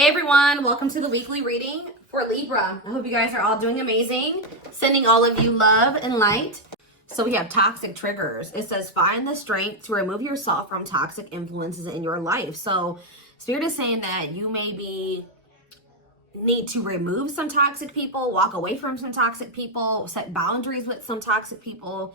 Hey everyone, welcome to the weekly reading for Libra. I hope you guys are all doing amazing. Sending all of you love and light. So we have toxic triggers. It says find the strength to remove yourself from toxic influences in your life. So Spirit is saying that you maybe need to remove some toxic people, walk away from some toxic people, set boundaries with some toxic people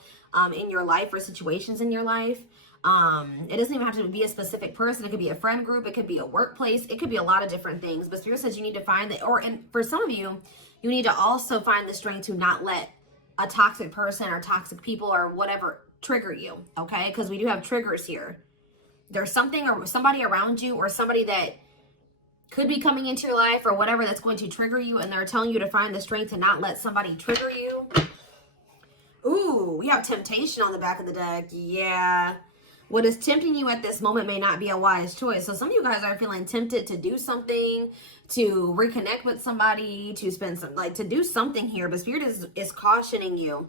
in your life or situations in your life. It doesn't even have to be a specific person. It could be a friend group. It could be a workplace. It could be a lot of different things. But Spirit says you need to find that, and for some of you, you need to also find the strength to not let a toxic person or toxic people or whatever trigger you, okay? Because we do have triggers here. There's something or somebody around you or somebody that could be coming into your life or whatever that's going to trigger you, and they're telling you to find the strength to not let somebody trigger you. Ooh, we have temptation on the back of the deck. Yeah. What is tempting you at this moment may not be a wise choice. So some of you guys are feeling tempted to do something, to reconnect with somebody, to spend some, to do something here. But Spirit is cautioning you.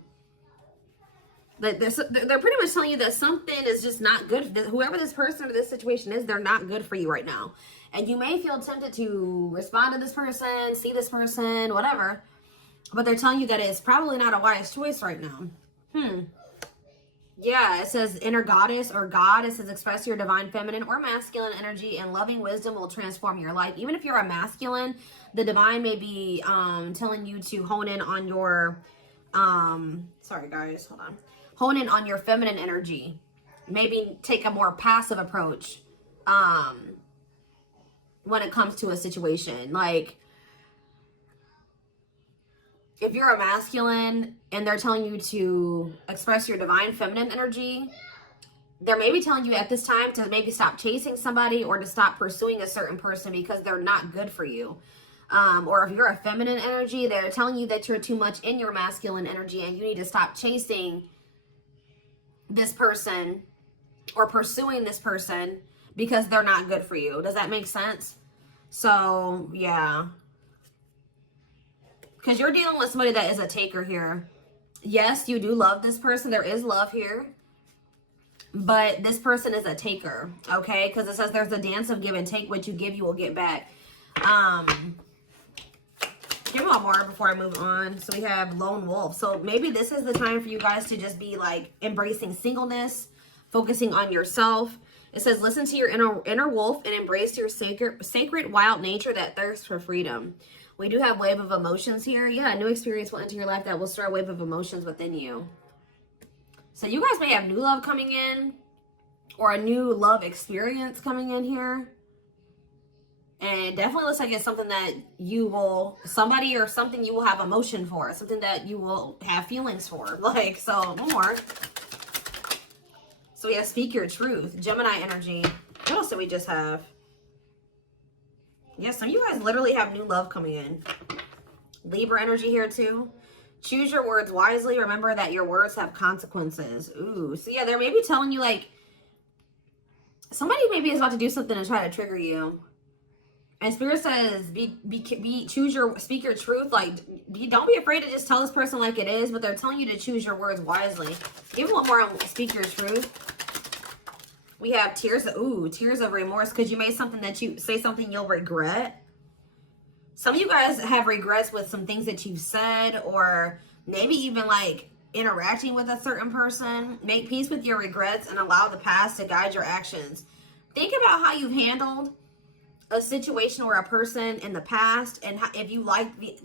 That they're pretty much telling you that something is just not good. Whoever this person or this situation is, they're not good for you right now. And you may feel tempted to respond to this person, see this person, whatever. But they're telling you that it's probably not a wise choice right now. Yeah, it says inner goddess or God. It says express your divine feminine or masculine energy, and loving wisdom will transform your life. Even if you're a masculine, the divine may be telling you to hone in on your, sorry guys, hold on. Hone in on your feminine energy. Maybe take a more passive approach when it comes to a situation. Like, if you're a masculine and they're telling you to express your divine feminine energy, they're maybe telling you at this time to maybe stop chasing somebody or to stop pursuing a certain person because they're not good for you. Or if you're a feminine energy, they're telling you that you're too much in your masculine energy and you need to stop chasing this person or pursuing this person because they're not good for you. Does that make sense? So, yeah. Because you're dealing with somebody that is a taker here. Yes, you do love this person. There is love here. But this person is a taker, okay? Because it says there's a dance of give and take. What you give, you will get back. Give me one more before I move on. So we have lone wolf. So maybe this is the time for you guys to just be like embracing singleness, focusing on yourself. It says listen to your inner wolf and embrace your sacred wild nature that thirsts for freedom. We do have wave of emotions here. Yeah, a new experience will enter your life that will stir a wave of emotions within you. So you guys may have new love coming in or a new love experience coming in here. And it definitely looks like it's something that you will, somebody or something you will have emotion for. Something that you will have feelings for. Like, so, more. So we have speak your truth. Gemini energy. What else did we just have? Yes, some of you guys literally have new love coming in. Libra energy here too. Choose your words wisely. Remember that your words have consequences. Ooh, so yeah, they're maybe telling you like, somebody maybe is about to do something to try to trigger you. And Spirit says, speak your truth. Like, don't be afraid to just tell this person like it is, but they're telling you to choose your words wisely. Give one more on speak your truth. We have tears of remorse because you made something that you say something you'll regret. Some of you guys have regrets with some things that you've said or maybe even like interacting with a certain person. Make peace with your regrets and allow the past to guide your actions. Think about how you've handled a situation or a person in the past and if you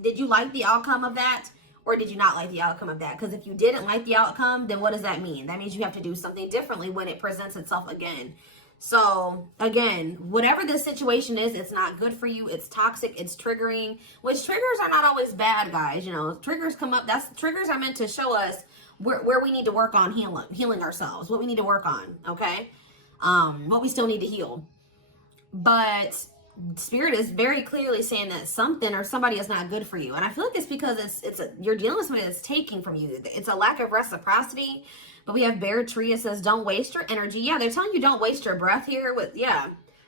did you like the outcome of that? Or did you not like the outcome of that? Because if you didn't like the outcome, then what does that mean? That means you have to do something differently when it presents itself again. So, again, whatever this situation is, it's not good for you. It's toxic. It's triggering. Which triggers are not always bad, guys. You know, triggers come up. Triggers are meant to show us where we need to work on healing ourselves. What we need to work on, okay? What we still need to heal. But Spirit is very clearly saying that something or somebody is not good for you. And I feel like it's because you're dealing with somebody that's taking from you. It's a lack of reciprocity. But we have Bear Tree. It says, don't waste your energy. Yeah, they're telling you don't waste your breath here.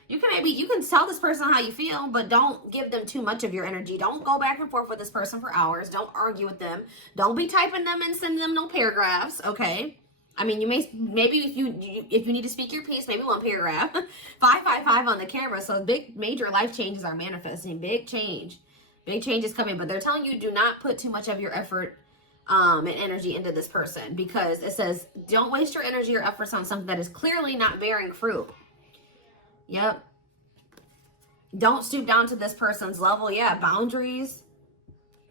You can tell this person how you feel, but don't give them too much of your energy. Don't go back and forth with this person for hours. Don't argue with them. Don't be typing them and sending them no paragraphs, okay? I mean, you may, maybe if you need to speak your piece, maybe one paragraph. 555 on the camera. So big, major life changes are manifesting. Big change is coming. But they're telling you, do not put too much of your effort and energy into this person, because it says don't waste your energy or efforts on something that is clearly not bearing fruit. Yep. Don't stoop down to this person's level. Yeah, boundaries.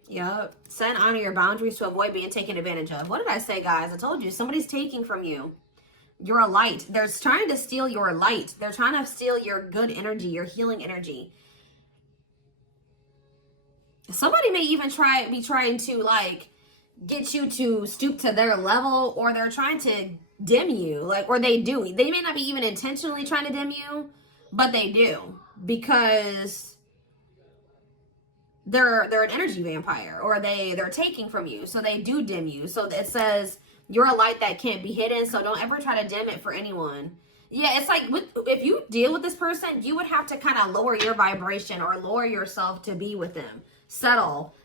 Yep. Set and honor your boundaries to avoid being taken advantage of. What did I say, guys? I told you, somebody's taking from you. You're a light. They're trying to steal your light. They're trying to steal your good energy, your healing energy. Somebody may even be trying to, like, get you to stoop to their level, or they're trying to dim you, like, or they do. They may not be even intentionally trying to dim you, but they do, because they're an energy vampire, or they're taking from you, so they do dim you. So it says you're a light that can't be hidden, so don't ever try to dim it for anyone. Yeah, it's like if you deal with this person, you would have to kind of lower your vibration or lower yourself to be with them. Settle.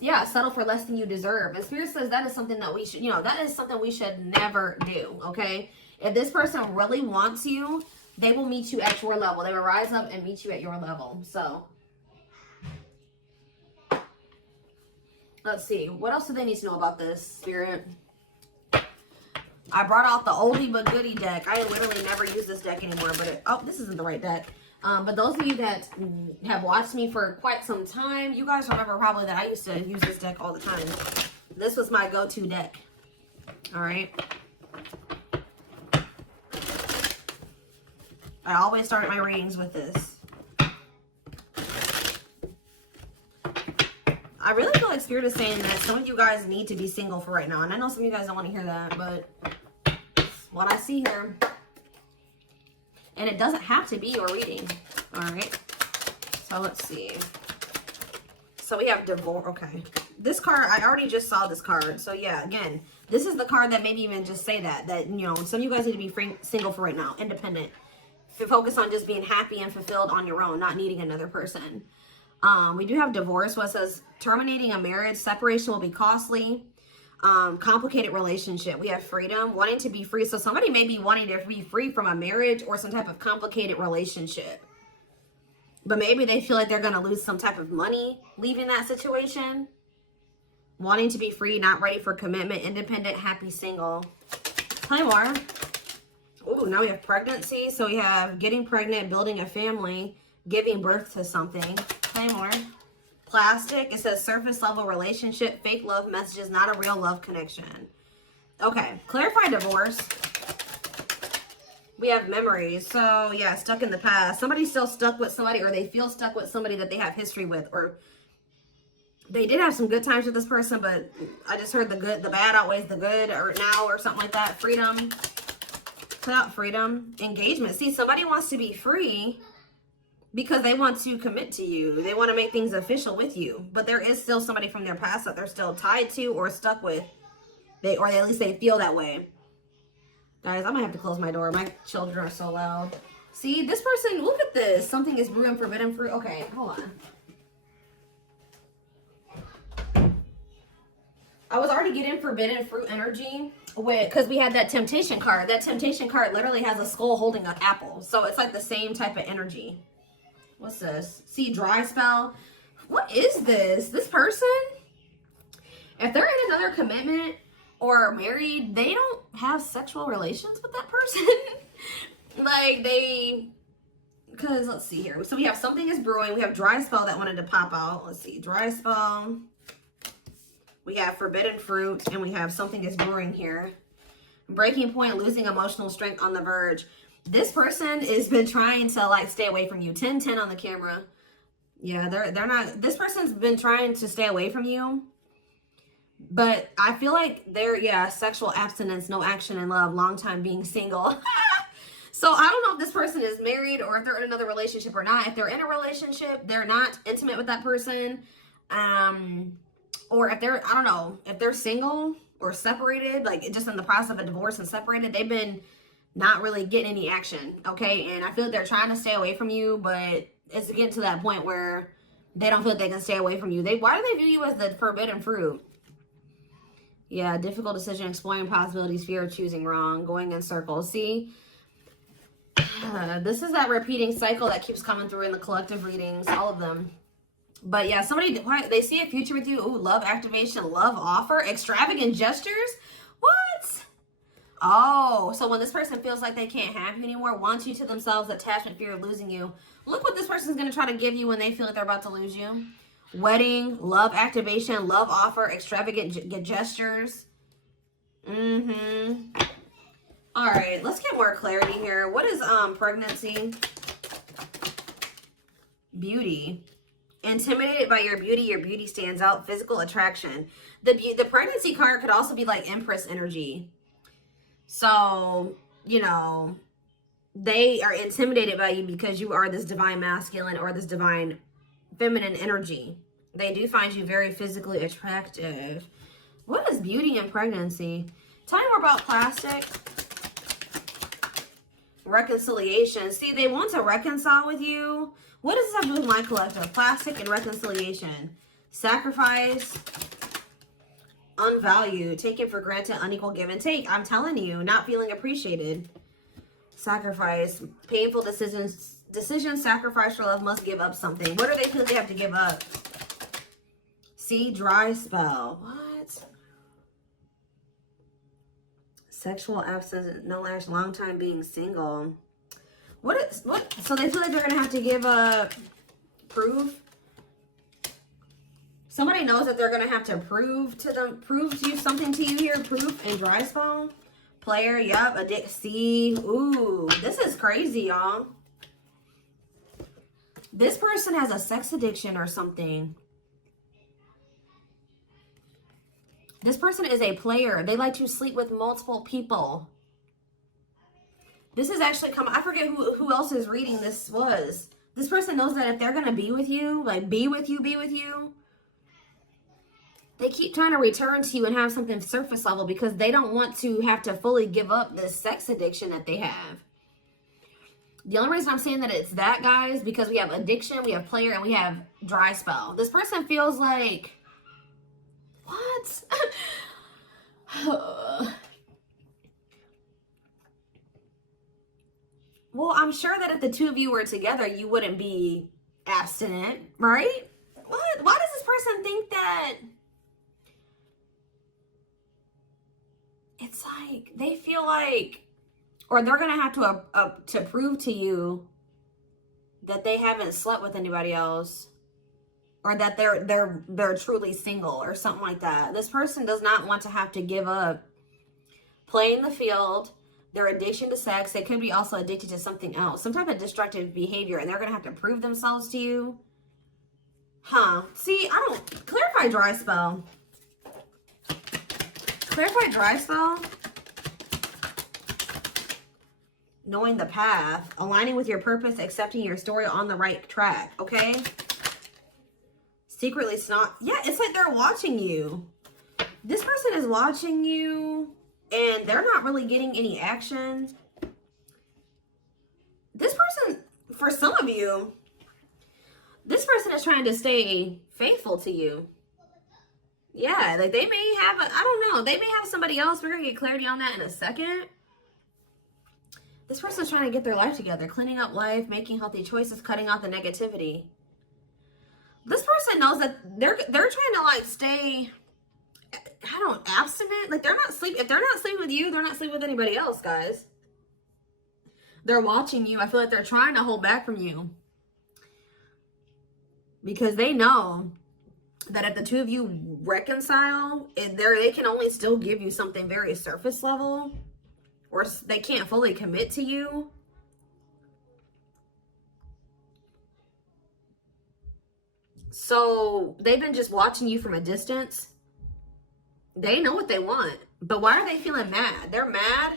Yeah, settle for less than you deserve. And Spirit says that is something that we should, that is something we should never do, okay? If this person really wants you, they will meet you at your level. They will rise up and meet you at your level. So, let's see. What else do they need to know about this, Spirit? I brought out the oldie but goodie deck. I literally never use this deck anymore, but oh, this isn't the right deck. But those of you that have watched me for quite some time, you guys remember probably that I used to use this deck all the time. This was my go-to deck. All right. I always started my readings with this. I really feel like Spirit is saying that some of you guys need to be single for right now. And I know some of you guys don't want to hear that, but what I see here. And it doesn't have to be your reading. All right. So let's see. So we have divorce. Okay. This card, I already just saw this card. So yeah, again, this is the card that maybe even just say that some of you guys need to be single for right now. Independent. Focus on just being happy and fulfilled on your own, not needing another person. We do have divorce. What says terminating a marriage, separation will be costly. Complicated relationship. We have freedom, wanting to be free. So somebody may be wanting to be free from a marriage or some type of complicated relationship, but maybe they feel like they're going to lose some type of money leaving that situation. Wanting to be free, not ready for commitment, independent, happy, single. Play more. Ooh, now we have pregnancy. So we have getting pregnant, building a family, giving birth to something. Play more. Plastic. It says surface level relationship, fake love messages, not a real love connection. Okay. Clarify divorce. We have memories. So yeah, stuck in the past. Somebody's still stuck with somebody, or they feel stuck with somebody that they have history with, or they did have some good times with this person, but I just heard the bad outweighs the good, or now, or something like that. Freedom. Put out freedom. Engagement. See, somebody wants to be free because they want to commit to you. They want to make things official with you. But there is still somebody from their past that they're still tied to or stuck with. Or at least they feel that way. Guys, I'm going to have to close my door. My children are so loud. See, this person, look at this. Something is brewing forbidden fruit. Okay, hold on. I was already getting forbidden fruit energy because we had that temptation card. That temptation card literally has a skull holding an apple. So it's like the same type of energy. What's this? See, dry spell. What is this? This person, if they're in another commitment or married, they don't have sexual relations with that person. Like because let's see here. So we have something is brewing. We have dry spell that wanted to pop out. Let's see, dry spell. We have forbidden fruit, and we have something is brewing here. Breaking point, losing emotional strength, on the verge. This person has been trying to like stay away from you. 10-10 on the camera. Yeah, they're not. This person's been trying to stay away from you, but I feel like sexual abstinence, no action in love, long time being single. So I don't know if this person is married or if they're in another relationship or not. If they're in a relationship, they're not intimate with that person. Or if they're, I don't know, if they're single or separated, like just in the process of a divorce and separated, they've been not really getting any action, okay? And I feel like they're trying to stay away from you, but it's getting to that point where they don't feel like they can stay away from you. Why do they view you as the forbidden fruit? Yeah, difficult decision, exploring possibilities, fear of choosing wrong, going in circles. See, this is that repeating cycle that keeps coming through in the collective readings, all of them. But yeah, somebody, they see a future with you. Ooh, love activation, love offer, extravagant gestures. What? Oh, so when this person feels like they can't have you anymore, wants you to themselves, attachment, fear of losing you, look what this person's going to try to give you when they feel like they're about to lose you. Wedding, love activation, love offer, extravagant gestures. Mm-hmm. All right, let's get more clarity here. What is pregnancy? Beauty. Intimidated by your beauty stands out, physical attraction. The pregnancy card could also be like Empress energy. So, you know, they are intimidated by you because you are this divine masculine or this divine feminine energy. They do find you very physically attractive. What is beauty and pregnancy? Tell me more about plastic. Reconciliation. See, they want to reconcile with you. What does this have to do with my collective? Plastic and reconciliation. Sacrifice. Unvalued. Taken for granted. Unequal give and take. I'm telling you, not feeling appreciated. Sacrifice. Painful decisions. Decisions sacrificed for love, must give up something. What do they feel they have to give up? See, dry spell. What? Sexual absence, no last, long time being single. What? So they feel like they're gonna have to give up proof. Somebody knows that they're gonna have to prove to you something to you here. Proof and dry spell. Player, yup. See, ooh, this is crazy, y'all. This person has a sex addiction or something. This person is a player. They like to sleep with multiple people. This is actually I forget who else's reading this was. This person knows that if they're going to be with you, like be with you, they keep trying to return to you and have something surface level because they don't want to have to fully give up this sex addiction that they have. The only reason I'm saying that it's that, guys, because we have addiction, we have player, and we have dry spell. This person feels like, what? Well, I'm sure that if the two of you were together, you wouldn't be abstinent, right? What? Why does this person think that? It's like they feel like, or they're gonna have to prove to you that they haven't slept with anybody else, or that they're truly single or something like that. This person does not want to have to give up playing the field, their addiction to sex. They could be also addicted to something else, some type of destructive behavior, and they're gonna have to prove themselves to you. Huh? See, I don't clarify dry spell. Clarify dry spell. Knowing the path, aligning with your purpose, accepting your story, on the right track, okay? Secretly snot. Yeah, it's like they're watching you. This person is watching you, and they're not really getting any action. This person, for some of you, this person is trying to stay faithful to you. Yeah, like they may have, I don't know, they may have somebody else. We're going to get clarity on that in a second. This person's trying to get their life together, cleaning up life, making healthy choices, cutting out the negativity. This person knows that they're trying to like stay, abstinent. Like they're not sleeping. If they're not sleeping with you, they're not sleeping with anybody else, guys. They're watching you. I feel like they're trying to hold back from you because they know that if the two of you reconcile, they can only still give you something very surface level, or they can't fully commit to you. So they've been just watching you from a distance. They know what they want, but why are they feeling mad? They're mad.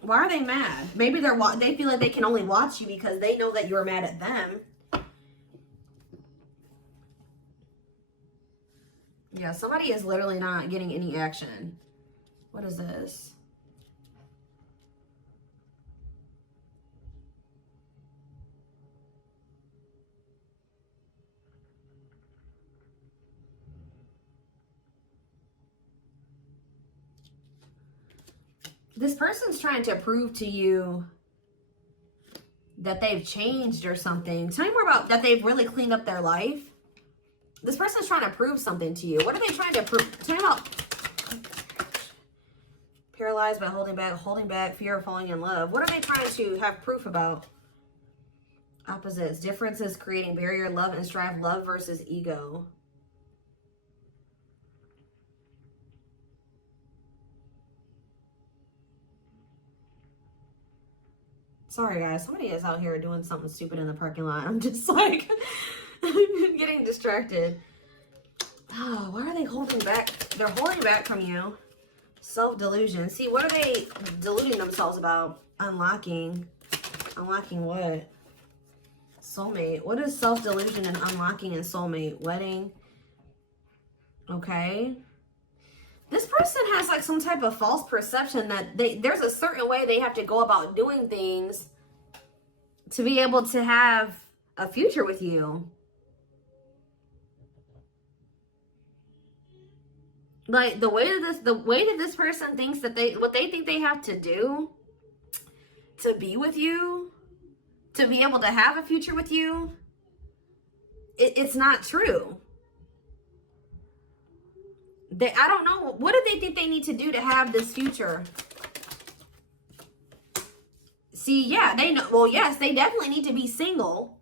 Why are they mad? Maybe they feel like they can only watch you because they know that you're mad at them. Yeah, somebody is literally not getting any action. What is this? This person's trying to prove to you that they've changed or something. Tell me more about that they've really cleaned up their life. This person's trying to prove something to you. What are they trying to prove? Tell me about paralyzed by holding back, fear of falling in love. What are they trying to have proof about? Opposites, differences, creating barrier, love and strive, love versus ego. Sorry, guys. Somebody is out here doing something stupid in the parking lot. I'm just like getting distracted. Oh, why are they holding back? They're holding back from you. Self-delusion. See, what are they deluding themselves about? Unlocking. Unlocking what? Soulmate. What is self-delusion and unlocking in soulmate? Wedding. Okay. This person has like some type of false perception that there's a certain way they have to go about doing things to be able to have a future with you. Like the way that this person thinks that what they think they have to do to be with you, to be able to have a future with you, it's not true. I don't know. What do they think they need to do to have this future? See, yeah, they know. Well, yes, they definitely need to be single,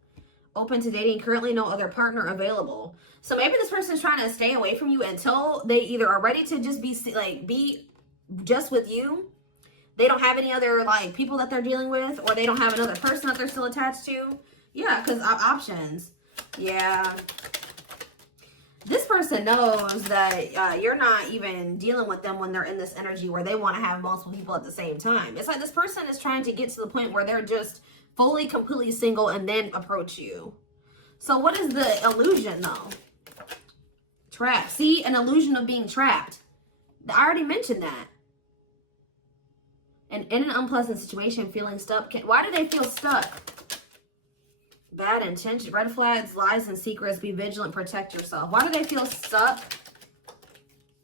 open to dating, currently no other partner available. So maybe this person's trying to stay away from you until they either are ready to just be just with you. They don't have any other like people that they're dealing with, or they don't have another person that they're still attached to. Yeah, because options. Yeah. This person knows that you're not even dealing with them when they're in this energy where they want to have multiple people at the same time. It's like this person is trying to get to the point where they're just fully, completely single and then approach you. So what is the illusion though? Trapped. See, an illusion of being trapped. I already mentioned that. And in an unpleasant situation, feeling stuck. Why do they feel stuck? Bad intention, red flags, lies and secrets, be vigilant, protect yourself. Why do they feel stuck?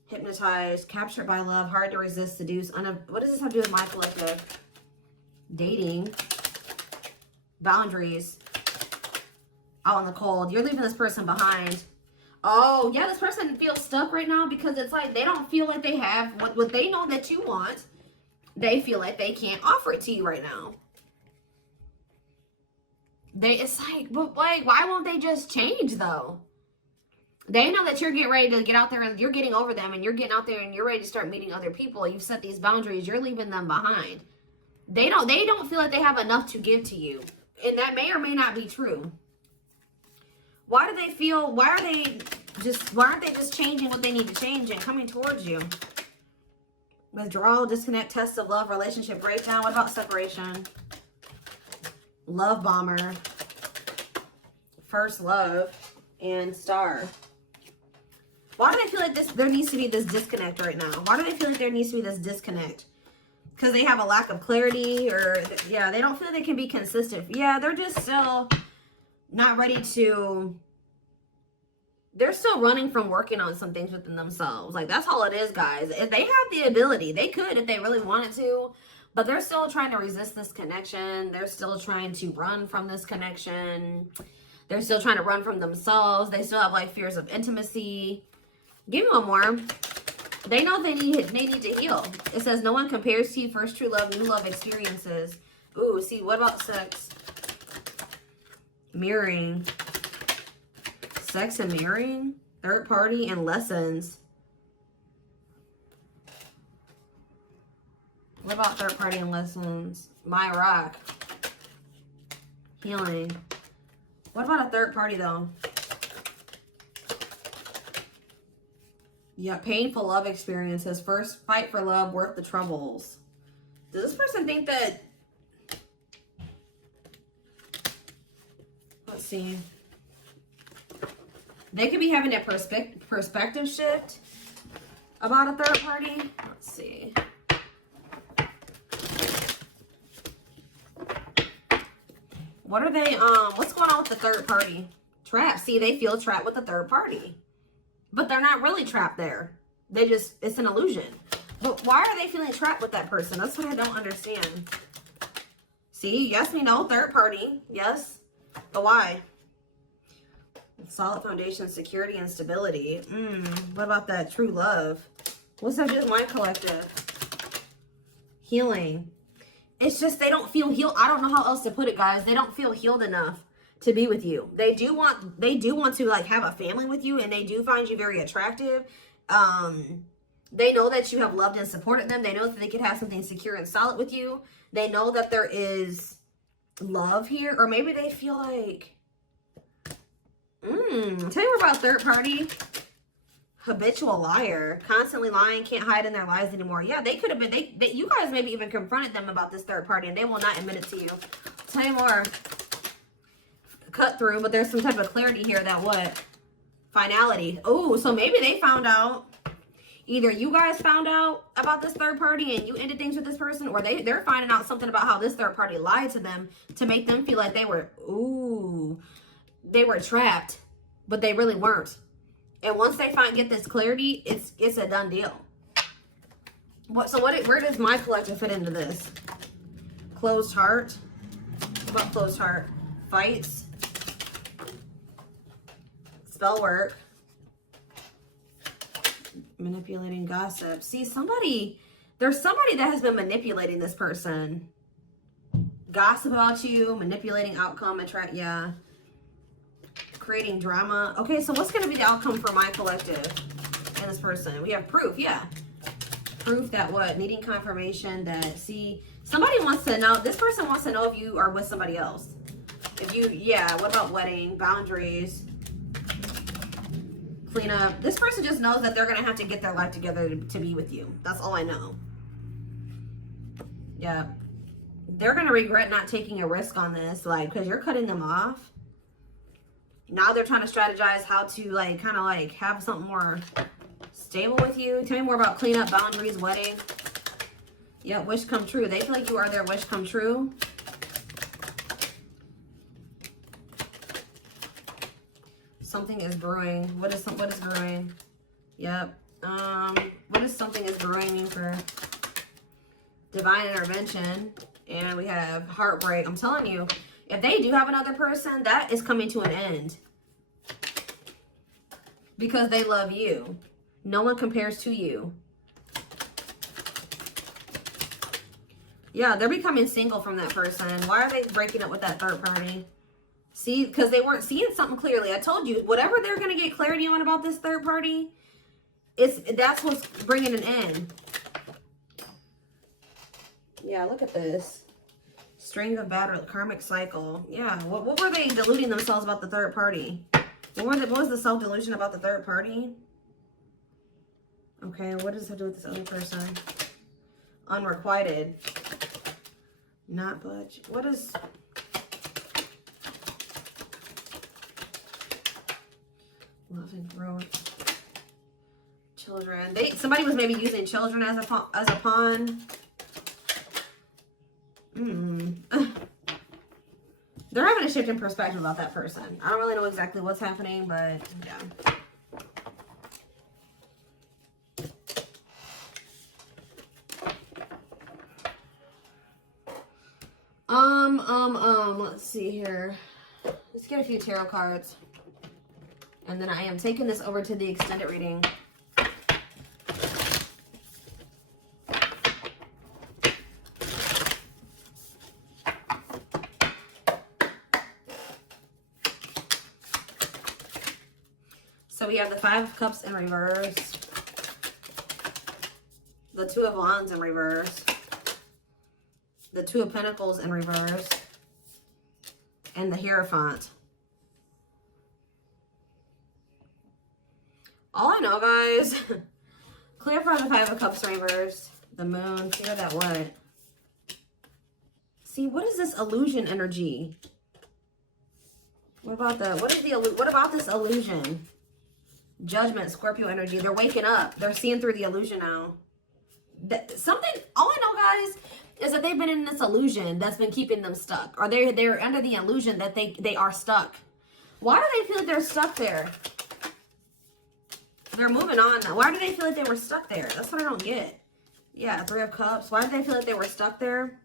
Hypnotized, captured by love, hard to resist, seduce. What does this have to do with my collective? Dating, boundaries, out in the cold. You're leaving this person behind. Oh, yeah, this person feels stuck right now because it's like they don't feel like they have what they know that you want. They feel like they can't offer it to you right now. It's like, but like, why won't they just change though? They know that you're getting ready to get out there and you're getting over them and you're getting out there and you're ready to start meeting other people. You've set these boundaries. You're leaving them behind. They don't feel like they have enough to give to you. And that may or may not be true. Why aren't they just changing what they need to change and coming towards you? Withdrawal, disconnect, test of love, relationship breakdown. What about separation? Love bomber, first love, and star. Why do they feel like there needs to be this disconnect right now? Why do they feel like there needs to be this disconnect? Because they have a lack of clarity, or yeah, they don't feel they can be consistent. Yeah, they're just still not ready to. They're still running from working on some things within themselves. Like, that's all it is, guys. If they have the ability, they could if they really wanted to. But they're still trying to resist this connection. They're still trying to run from this connection. They're still trying to run from themselves. They still have like fears of intimacy. Give me one more. They know they need to heal. It says no one compares to you. First true love, new love experiences. Ooh, see, what about sex? Mirroring. Sex and mirroring. Third party and lessons. What about third party and lessons? My rock. Healing. What about a third party though? Yeah, painful love experiences. First fight for love, worth the troubles. Does this person think that... Let's see. They could be having a perspective shift about a third party. Let's see. What are they, what's going on with the third party? Trapped. See, they feel trapped with the third party. But they're not really trapped there. It's an illusion. But why are they feeling trapped with that person? That's what I don't understand. See, yes, we know, third party, yes. But why? Solid foundation, security, and stability. What about that true love? What's that do with my collective? Healing. It's just they don't feel healed. I don't know how else to put it, guys. They don't feel healed enough to be with you. They do want to like have a family with you, and they do find you very attractive. They know that you have loved and supported them. They know that they could have something secure and solid with you. They know that there is love here, or maybe they feel like tell you more about third party. Habitual liar, constantly lying, can't hide in their lies anymore. Yeah, they could have been, you guys maybe even confronted them about this third party, and they will not admit it to you. Tell you more. Cut through, but there's some type of clarity here that what? Finality. Oh, so maybe they found out. Either you guys found out about this third party and you ended things with this person, or they're finding out something about how this third party lied to them to make them feel like they were trapped, but they really weren't. And once they get this clarity, it's a done deal. Where does my collective fit into this? Closed heart. What about closed heart? Fights. Spell work. Manipulating, gossip. See, there's somebody that has been manipulating this person. Gossip about you, manipulating outcome, yeah. Creating drama. Okay, so what's going to be the outcome for my collective and this person? We have proof, yeah. Proof that what? Needing confirmation that, see, somebody wants to know, this person wants to know if you are with somebody else. What about wedding, boundaries, clean up. This person just knows that they're going to have to get their life together to be with you. That's all I know. Yeah. They're going to regret not taking a risk on this, like, because you're cutting them off. Now they're trying to strategize how to, like, kind of, like, have something more stable with you. Tell me more about cleanup, boundaries, wedding. Yeah, wish come true. They feel like you are their wish come true. Something is brewing. What is brewing? Yep. What does something is brewing mean for divine intervention? And we have heartbreak. I'm telling you, if they do have another person, that is coming to an end. Because they love you. No one compares to you. Yeah, they're becoming single from that person. Why are they breaking up with that third party? See, because they weren't seeing something clearly. I told you, whatever they're going to get clarity on about this third party, that's what's bringing an end. Yeah, look at this. String of battle, karmic cycle. Yeah, what were they deluding themselves about the third party? What was the self-delusion about the third party? Okay, what does it have to do with this other person? Unrequited. Not budge. What is... Love and growth. Children. Somebody was maybe using children as a pawn. They're having a shift in perspective about that person. I don't really know exactly what's happening, but yeah. Let's see here. Let's get a few tarot cards. And then I am taking this over to the extended reading. So we have the Five of Cups in reverse. The Two of Wands in reverse. The Two of Pentacles in reverse. And the Hierophant. All I know, guys, clarify the Five of Cups reverse, the Moon, clear that what? See, what is this illusion energy? What about this illusion? Judgment, Scorpio energy. They're waking up. They're seeing through the illusion now. All I know, guys, is that they've been in this illusion that's been keeping them stuck. Or they're under the illusion that they are stuck. Why do they feel like they're stuck there? They're moving on now. Why do they feel like they were stuck there? That's what I don't get. Yeah, Three of Cups. Why did they feel like they were stuck there?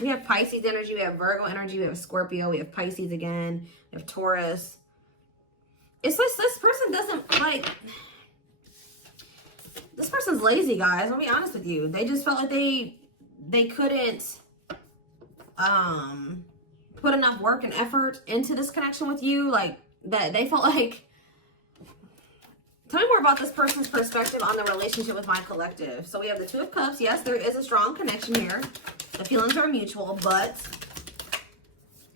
We have Pisces energy, we have Virgo energy, we have Scorpio, we have Pisces again, we have Taurus. It's like this person doesn't like... This person's lazy, guys. I'll be honest with you. They just felt like they couldn't put enough work and effort into this connection with you. Like, that they felt like... Tell me more about this person's perspective on the relationship with my collective. So we have the Two of Cups. Yes, there is a strong connection here. The feelings are mutual, but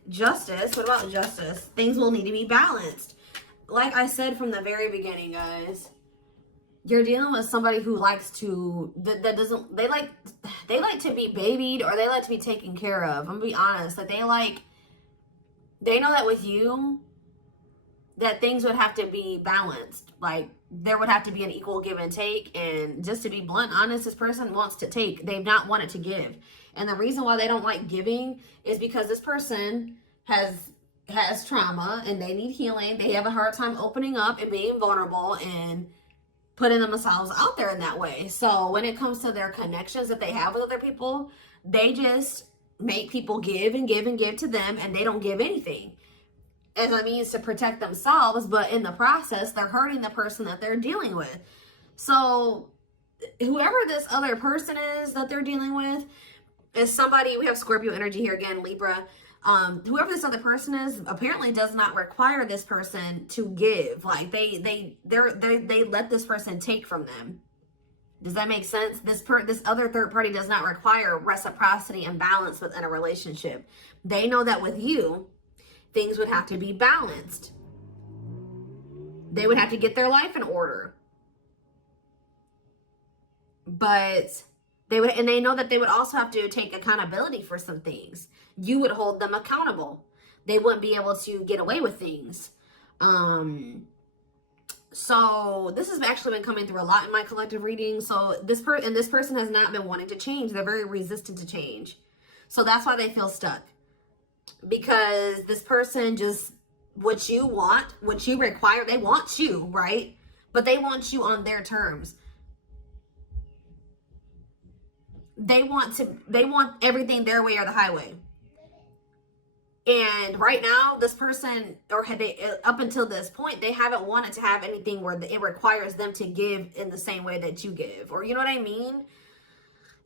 Justice. What about Justice? Things will need to be balanced. Like I said from the very beginning, guys, you're dealing with somebody who likes to, they like to be babied, or they like to be taken care of. I'm gonna be honest. Like, they know that with you, that things would have to be balanced. Like, there would have to be an equal give and take. And just to be blunt, honest, this person wants to take. They've not wanted to give. And the reason why they don't like giving is because this person has trauma and they need healing. They have a hard time opening up and being vulnerable and putting themselves out there in that way. So when it comes to their connections that they have with other people, they just make people give and give and give to them, and they don't give anything as a means to protect themselves, but in the process, they're hurting the person that they're dealing with. So whoever this other person is that they're dealing with is somebody, we have Scorpio energy here again, Libra. Whoever this other person is apparently does not require this person to give. Like, they let this person take from them. Does that make sense? This other third party does not require reciprocity and balance within a relationship. They know that with you, things would have to be balanced. They would have to get their life in order. But they know that they would also have to take accountability for some things. You would hold them accountable. They wouldn't be able to get away with things. So this has actually been coming through a lot in my collective reading. So this person has not been wanting to change. They're very resistant to change. So that's why they feel stuck. Because this person just, what you want, what you require, they want you, right? But they want you on their terms. They want everything their way or the highway. And right now, this person, or up until this point, they haven't wanted to have anything where it requires them to give in the same way that you give. Or, you know what I mean?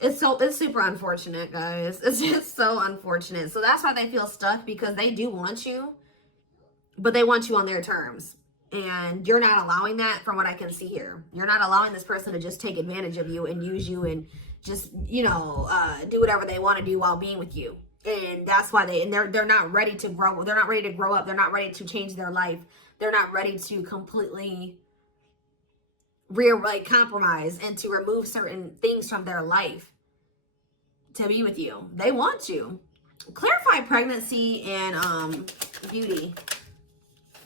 It's super unfortunate, guys. It's just so unfortunate. So that's why they feel stuck, because they do want you, but they want you on their terms. And you're not allowing that, from what I can see here. You're not allowing this person to just take advantage of you and use you and just, do whatever they want to do while being with you. And that's why they're not ready to grow. They're not ready to grow up. They're not ready to change their life. They're not ready to completely compromise and to remove certain things from their life to be with you. They want you. Clarify pregnancy and beauty.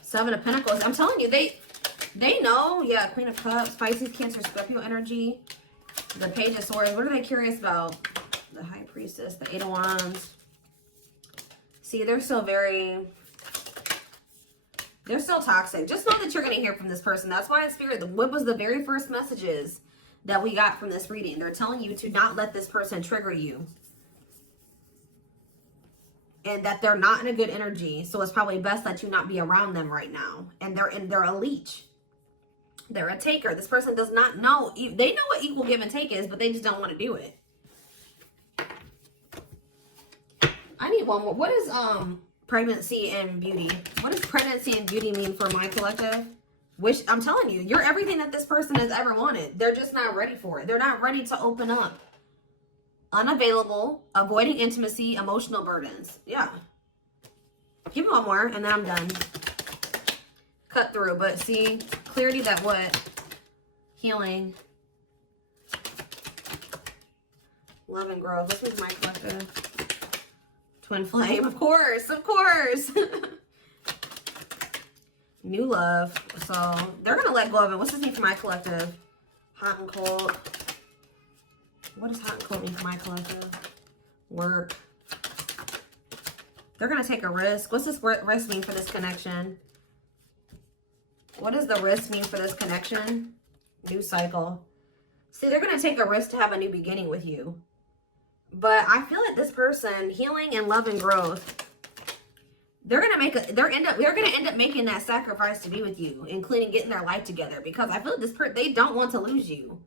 Seven of Pentacles. I'm telling you, they know. Yeah, Queen of Cups, Pisces, Cancer, Scorpio energy. The Page of Swords. What are they curious about? The High Priestess, the Eight of Wands. See, they're still toxic. Just know that you're going to hear from this person. That's why in Spirit, what was the very first messages that we got from this reading? They're telling you to not let this person trigger you. And that they're not in a good energy. So it's probably best that you not be around them right now. And they're a leech. They're a taker. This person does not know. They know what equal give and take is, but they just don't want to do it. I need one more. What is pregnancy and beauty? What does pregnancy and beauty mean for my collective? I'm telling you, you're everything that this person has ever wanted. They're just not ready for it. They're not ready to open up. Unavailable, avoiding intimacy, emotional burdens. Yeah. Give me one more and then I'm done. Cut through, but see, clarity that what? Healing. Love and growth. This is my collective. Twin flame, of course, of course. New love. So they're gonna let go of it. What's this mean for my collective? Hot and cold. What does hot and cold mean for my collective? Work. They're gonna take a risk. What's this risk mean for this connection? What does the risk mean for this connection? New cycle. See, they're going to take a risk to have a new beginning with you. But I feel like this person, healing and love and growth, they're going to end up making that sacrifice to be with you, including getting their life together, because I feel like this person, they don't want to lose you.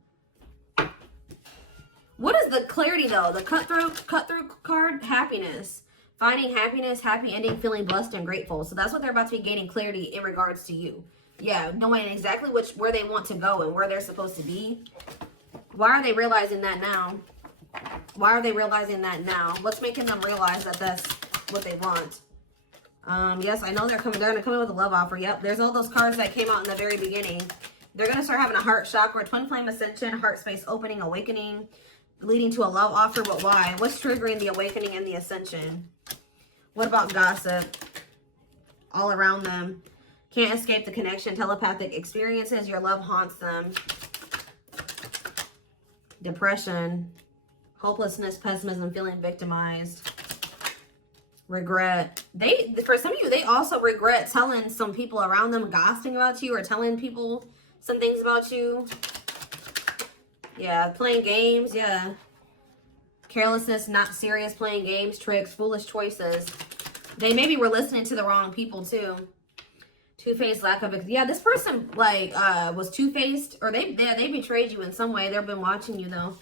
What is the clarity though? The cut through card, happiness. Finding happiness, happy ending, feeling blessed and grateful. So that's what they're about to be gaining clarity in regards to you. Yeah, knowing exactly where they want to go and where they're supposed to be. Why are they realizing that now? Why are they realizing that now? What's making them realize that that's what they want? Yes, I know they're gonna come in with a love offer. Yep, there's all those cards that came out in the very beginning. They're gonna start having a heart chakra, twin flame ascension, heart space opening, awakening, leading to a love offer. But why? What's triggering the awakening and the ascension? What about gossip? All around them. Can't escape the connection. Telepathic experiences. Your love haunts them. Depression. Hopelessness, pessimism, feeling victimized. Regret. For some of you, they also regret telling some people around them, gossiping about you or telling people some things about you. Yeah, playing games. Yeah. Carelessness, not serious, playing games, tricks, foolish choices. They maybe were listening to the wrong people too. Two-faced, lack of... Yeah, this person, like, was two-faced. Or they betrayed you in some way. They've been watching you, though.